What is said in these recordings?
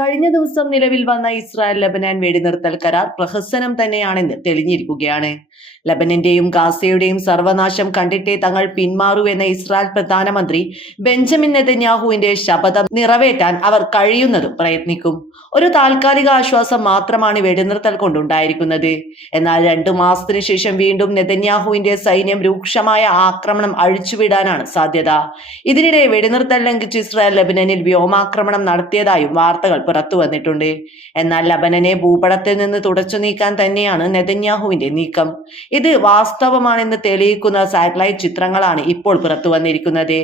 കഴിഞ്ഞ ദിവസം നിലവിൽ വന്ന ഇസ്രായേൽ ലബനാൻ വെടിനിർത്തൽ കരാർ പ്രഹസനം തന്നെയാണെന്ന് തെളിഞ്ഞിരിക്കുകയാണ്. ലബനന്റെയും ഗാസയുടെയും സർവനാശം കണ്ടിട്ടേ തങ്ങൾ പിന്മാറൂ എന്ന ഇസ്രായേൽ പ്രധാനമന്ത്രി ബെഞ്ചമിൻ നെതന്യാഹുവിന്റെ ശപഥം നിറവേറ്റാൻ അവർ കഴിയുന്നതും പ്രയത്നിക്കും. ഒരു താൽക്കാലിക ആശ്വാസം മാത്രമാണ് വെടിനിർത്തൽ കൊണ്ടുണ്ടായിരിക്കുന്നത്. എന്നാൽ രണ്ടു മാസത്തിനു ശേഷം വീണ്ടും നെതന്യാഹുവിന്റെ സൈന്യം രൂക്ഷമായ ആക്രമണം അഴിച്ചുവിടാനാണ് സാധ്യത. ഇതിനിടെ വെടിനിർത്തൽ ലംഘിച്ച് ഇസ്രായേൽ ലബനനിൽ വ്യോമാക്രമണം നടത്തിയതായും വാർത്തകൾ പുറത്തു വന്നിട്ടുണ്ട്. എന്നാൽ ലബനനെ ഭൂപടത്തിൽ നിന്ന് തുടച്ചു നീക്കാൻ തന്നെയാണ് നെതന്യാഹുവിന്റെ നീക്കം. ഇത് വാസ്തവമാണെന്ന് തെളിയിക്കുന്ന സാറ്റലൈറ്റ് ചിത്രങ്ങളാണ് ഇപ്പോൾ പുറത്തു വന്നിരിക്കുന്നത്.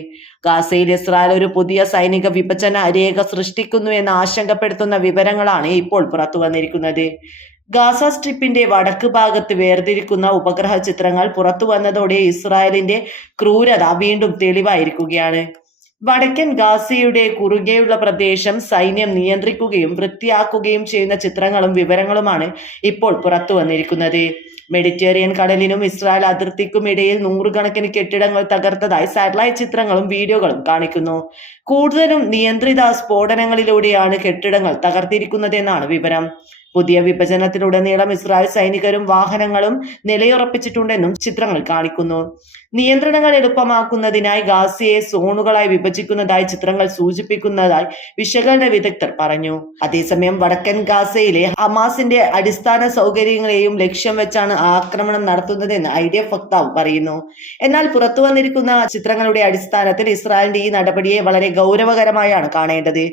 ഗാസയിൽ ഇസ്രായേൽ ഒരു പുതിയ സൈനിക വിഭജന രേഖ സൃഷ്ടിക്കുന്നു എന്ന് ആശങ്കപ്പെടുത്തുന്ന വിവരങ്ങളാണ് ഇപ്പോൾ പുറത്തു വന്നിരിക്കുന്നത്. ഗാസ സ്ട്രിപ്പിന്റെ വടക്ക് ഭാഗത്ത് വേർതിരിക്കുന്ന ഉപഗ്രഹ ചിത്രങ്ങൾ പുറത്തു വന്നതോടെ ഇസ്രായേലിന്റെ ക്രൂരത വീണ്ടും തെളിവായിരിക്കുകയാണ്. വടക്കൻ ഗാസയുടെ കുറുകെയുള്ള പ്രദേശം സൈന്യം നിയന്ത്രിക്കുകയും വൃത്തിയാക്കുകയും ചെയ്യുന്ന ചിത്രങ്ങളും വിവരങ്ങളുമാണ് ഇപ്പോൾ പുറത്തു വന്നിരിക്കുന്നത്. മെഡിറ്ററേനിയൻ കടലിനും ഇസ്രായേൽ അതിർത്തിക്കും ഇടയിൽ നൂറുകണക്കിന് കെട്ടിടങ്ങൾ തകർത്തതായി സാറ്റലൈറ്റ് ചിത്രങ്ങളും വീഡിയോകളും കാണിക്കുന്നു. കൂടുതലും നിയന്ത്രിത സ്ഫോടനങ്ങളിലൂടെയാണ് കെട്ടിടങ്ങൾ തകർത്തിരിക്കുന്നതെന്നാണ് വിവരം. പുതിയ വിഭജനത്തിലുടനീളം ഇസ്രായേൽ സൈനികരും വാഹനങ്ങളും നിലയുറപ്പിച്ചിട്ടുണ്ടെന്നും ചിത്രങ്ങൾ കാണിക്കുന്നു. നിയന്ത്രണങ്ങൾ എളുപ്പമാക്കുന്നതിനായി ഗാസയെ സോണുകളായി വിഭജിക്കുന്നതായി ചിത്രങ്ങൾ സൂചിപ്പിക്കുന്നതായി വിശകലന വിദഗ്ധർ പറഞ്ഞു. അതേസമയം വടക്കൻ ഗാസയിലെ ഹമാസിന്റെ അടിസ്ഥാന സൗകര്യങ്ങളെയും ലക്ഷ്യം വെച്ചാണ് ആക്രമണം നടത്തുന്നതെന്ന് ഐ ഡി എഫ് വക്താവ് പറയുന്നു. എന്നാൽ പുറത്തു വന്നിരിക്കുന്ന ചിത്രങ്ങളുടെ അടിസ്ഥാനത്തിൽ ഇസ്രായേലിന്റെ ഈ നടപടിയെ വളരെ ഗൗരവകരമായാണ് കാണേണ്ടത്.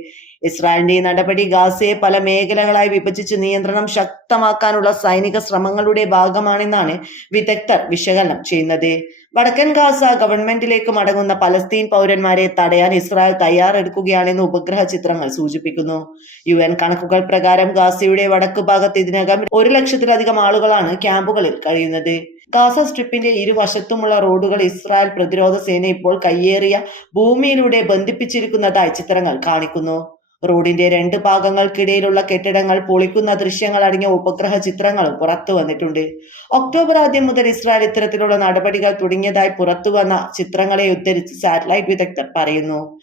ഇസ്രായേലിന്റെ ഈ നടപടി ഗാസയെ പല മേഖലകളായി വിഭജിച്ച് നിയന്ത്രണം ശക്തമാക്കാനുള്ള സൈനിക ശ്രമങ്ങളുടെ ഭാഗമാണെന്നാണ് വിദഗ്ധർ വിശകലനം ചെയ്യുന്നത്. വടക്കൻ ഗാസ ഗവൺമെന്റിലേക്ക് മടങ്ങുന്ന പലസ്തീൻ പൗരന്മാരെ തടയാൻ ഇസ്രായേൽ തയ്യാറെടുക്കുകയാണെന്ന് ഉപഗ്രഹ ചിത്രങ്ങൾ സൂചിപ്പിക്കുന്നു. യു എൻ കണക്കുകൾ പ്രകാരം ഗാസയുടെ വടക്കു ഭാഗത്ത് ഇതിനകം ഒരു ലക്ഷത്തിലധികം ആളുകളാണ് ക്യാമ്പുകളിൽ കഴിയുന്നത്. ഗാസ സ്ട്രിപ്പിന്റെ ഇരുവശത്തുമുള്ള റോഡുകൾ ഇസ്രായേൽ പ്രതിരോധ സേന ഇപ്പോൾ കയ്യേറിയ ഭൂമിയിലൂടെ ബന്ധിപ്പിച്ചിരിക്കുന്നതായി ചിത്രങ്ങൾ കാണിക്കുന്നു. റോഡിന്റെ രണ്ട് ഭാഗങ്ങൾക്കിടയിലുള്ള കെട്ടിടങ്ങൾ പൊളിക്കുന്ന ദൃശ്യങ്ങൾ അടങ്ങിയ ഉപഗ്രഹ ചിത്രങ്ങളും പുറത്തു വന്നിട്ടുണ്ട്. ഒക്ടോബർ ആദ്യം മുതൽ ഇസ്രായേൽ ഇത്തരത്തിലുള്ള നടപടികൾ തുടങ്ങിയതായി പുറത്തു വന്ന ചിത്രങ്ങളെ ഉദ്ധരിച്ച് സാറ്റലൈറ്റ് വിദഗ്ധർ പറയുന്നു.